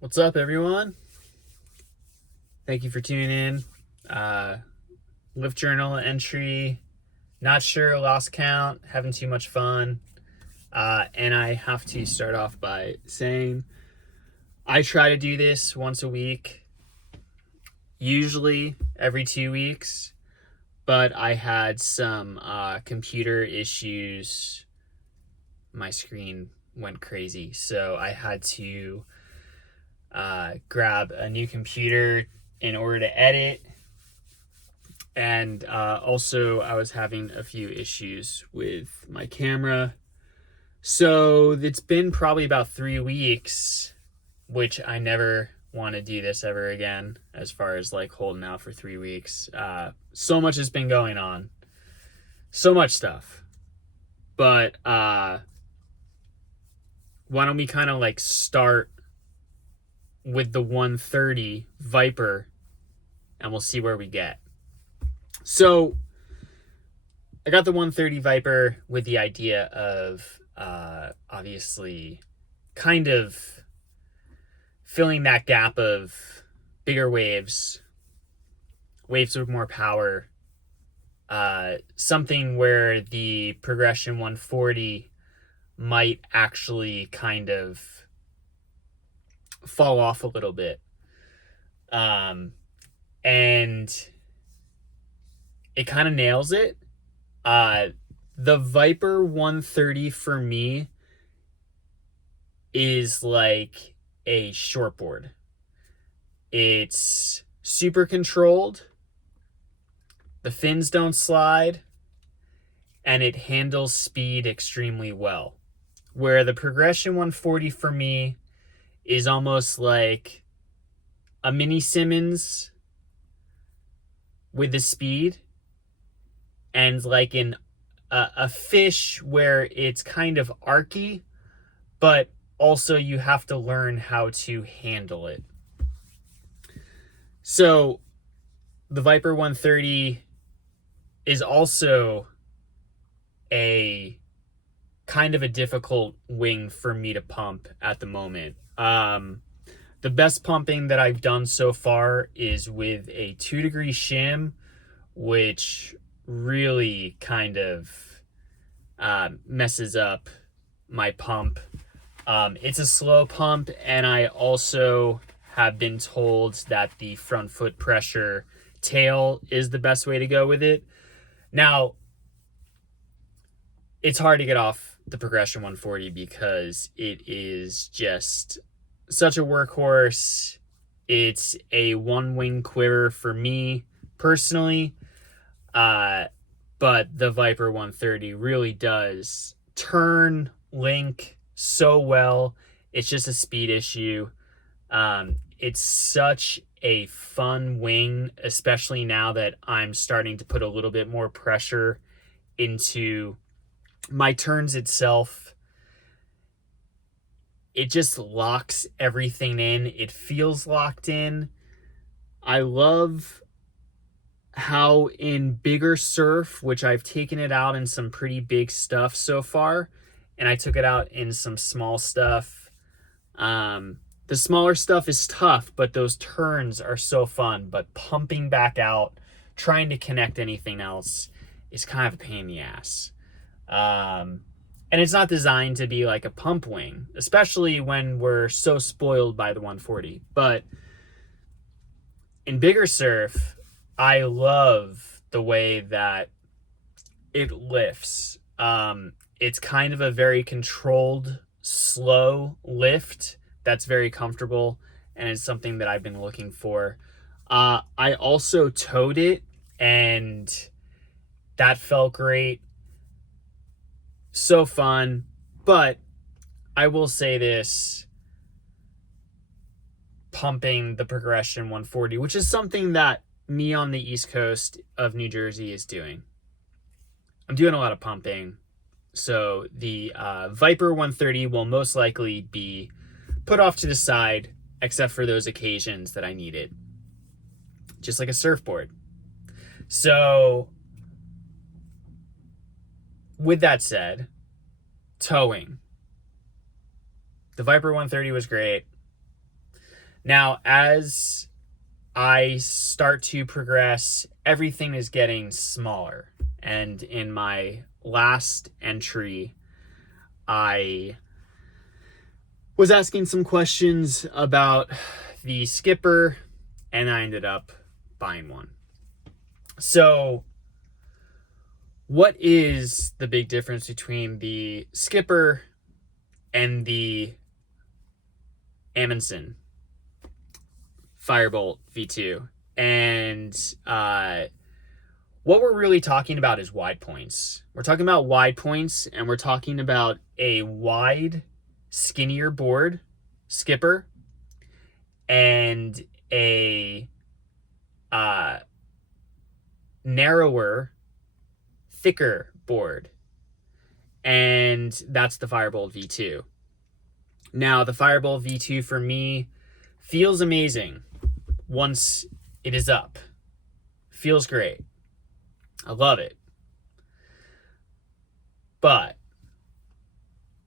What's up, everyone? Thank you for tuning in. Lift journal entry, not sure, lost count, having too much fun. And I have to start off by saying I try to do this once a week, usually every 2 weeks, but I had some computer issues. My screen went crazy, so I had to grab a new computer in order to edit. And also I was having a few issues with my camera. So it's been probably about 3 weeks, which I never want to do this ever again, as far as like holding out for 3 weeks. So much has been going on. So much stuff. But why don't we kind of like start with the 130 Vyper and we'll see where we get. So I got the 130 Vyper with the idea of obviously kind of filling that gap of bigger waves with more power, something where the Progression 140 might actually kind of fall off a little bit. And it kind of nails it. The Vyper 130 for me is like a shortboard. It's super controlled. The fins don't slide, and it handles speed extremely well. Where the Progression 140 for me is almost like a mini Simmons with the speed, and like a fish where it's kind of archy, but also you have to learn how to handle it. So the Vyper 130 is also a kind of a difficult wing for me to pump at the moment. The best pumping that I've done so far is with a 2-degree shim, which really kind of messes up my pump. It's a slow pump, and I also have been told that the front foot pressure tail is the best way to go with it. Now, it's hard to get off the Progression 140 because it is just such a workhorse. It's a one wing quiver for me personally. But the Vyper 130 really does turn link so well. It's just a speed issue. It's such a fun wing, especially now that I'm starting to put a little bit more pressure into my turns itself. It just locks everything in. It feels locked in. I love how in bigger surf, which I've taken it out in some pretty big stuff so far, and I took it out in some small stuff. The smaller stuff is tough, but those turns are so fun. But pumping back out, trying to connect anything else is kind of a pain in the ass. And it's not designed to be like a pump wing, especially when we're so spoiled by the 140. But in bigger surf, I love the way that it lifts. It's kind of a very controlled, slow lift that's very comfortable, and it's something that I've been looking for. I also towed it, and that felt great. So fun. But I will say this, pumping the Progression 140, which is something that me on the East Coast of New Jersey is doing. I'm doing a lot of pumping. So the Vyper 130 will most likely be put off to the side, except for those occasions that I need it. Just like a surfboard. So with that said, towing. The Vyper 130 was great. Now, as I start to progress, everything is getting smaller. And in my last entry, I was asking some questions about the skipper, and I ended up buying one. So, what is the big difference between the skipper and the Amundson Firebolt V2? And what we're really talking about is wide points. We're talking about wide points, and we're talking about a wide, skinnier board, skipper, and a narrower, thicker board. And that's the Firebolt V2. Now, the Firebolt V2 for me feels amazing once it is up. Feels great. I love it. But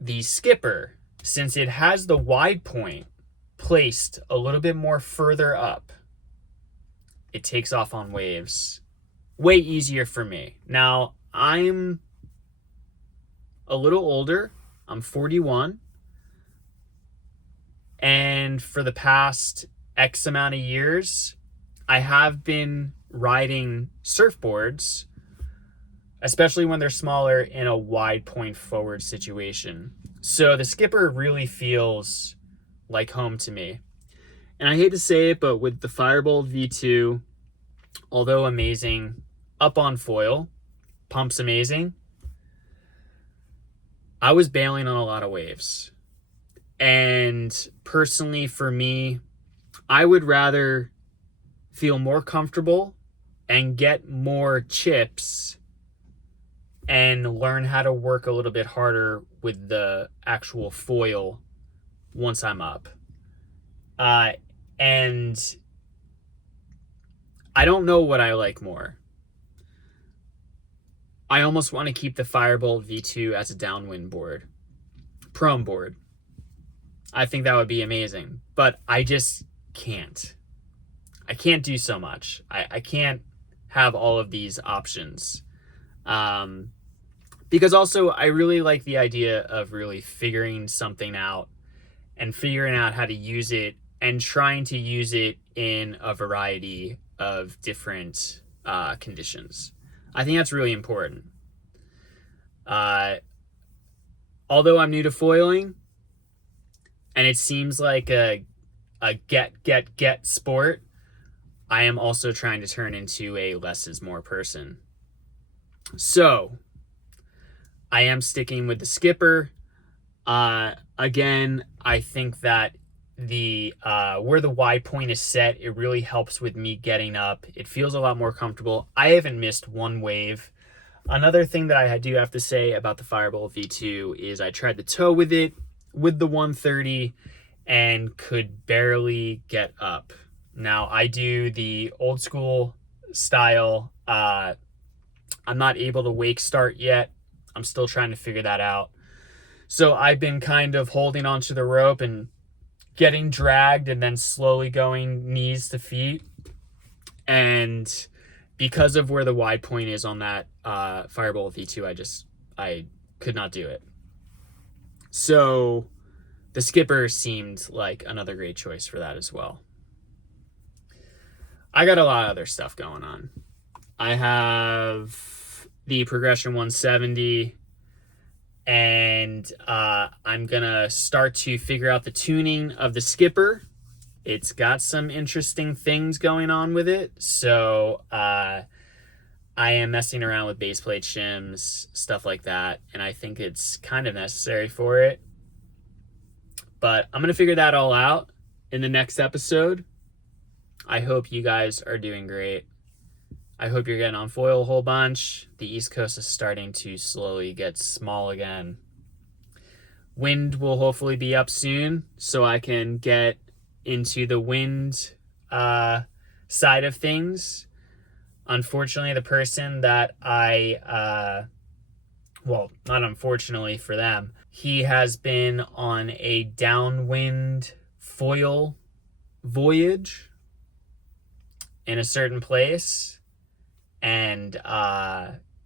the skipper, since it has the wide point placed a little bit more further up, it takes off on waves way easier for me. Now, I'm a little older. I'm 41. And for the past X amount of years, I have been riding surfboards, especially when they're smaller, in a wide point forward situation. So the skipper really feels like home to me. And I hate to say it, but with the Firebolt V2, although amazing, up on foil, pumps amazing, I was bailing on a lot of waves. And personally, for me, I would rather feel more comfortable and get more chips and learn how to work a little bit harder with the actual foil once I'm up. And I don't know what I like more. I almost want to keep the Firebolt V2 as a downwind board, prone board. I think that would be amazing, but I just can't. I can't do so much. I can't have all of these options. Because also I really like the idea of really figuring something out and figuring out how to use it and trying to use it in a variety of different conditions. I think that's really important. Although I'm new to foiling, and it seems like a get sport, I am also trying to turn into a less is more person. So I am sticking with the skipper. Again, I think that the where the wide point is set, it really helps with me getting up. It feels a lot more comfortable. I haven't missed one wave. Another thing that I do have to say about the Firebolt V2 is I tried to tow with it with the 130 and could barely get up. Now, I do the old school style. I'm not able to wake start yet. I'm still trying to figure that out. So I've been kind of holding onto the rope and getting dragged and then slowly going knees to feet. And because of where the wide point is on that Firebolt V2, I could not do it. So the skipper seemed like another great choice for that as well. I got a lot of other stuff going on. I have the Progression 170, and I'm gonna start to figure out the tuning of the skipper. It's got some interesting things going on with it, so I am messing around with base plate shims, stuff like that, and I think it's kind of necessary for it. But I'm gonna figure that all out in the next episode. I hope you guys are doing great. I hope you're getting on foil a whole bunch. The East Coast is starting to slowly get small again. Wind will hopefully be up soon, so I can get into the wind side of things. Unfortunately, the person that well, not unfortunately for them, he has been on a downwind foil voyage in a certain place and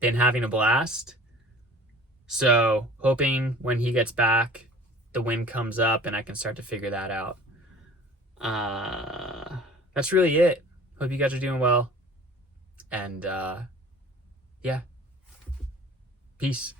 been having a blast. So hoping when he gets back, the wind comes up and I can start to figure that out. That's really it. Hope you guys are doing well. And yeah. Peace.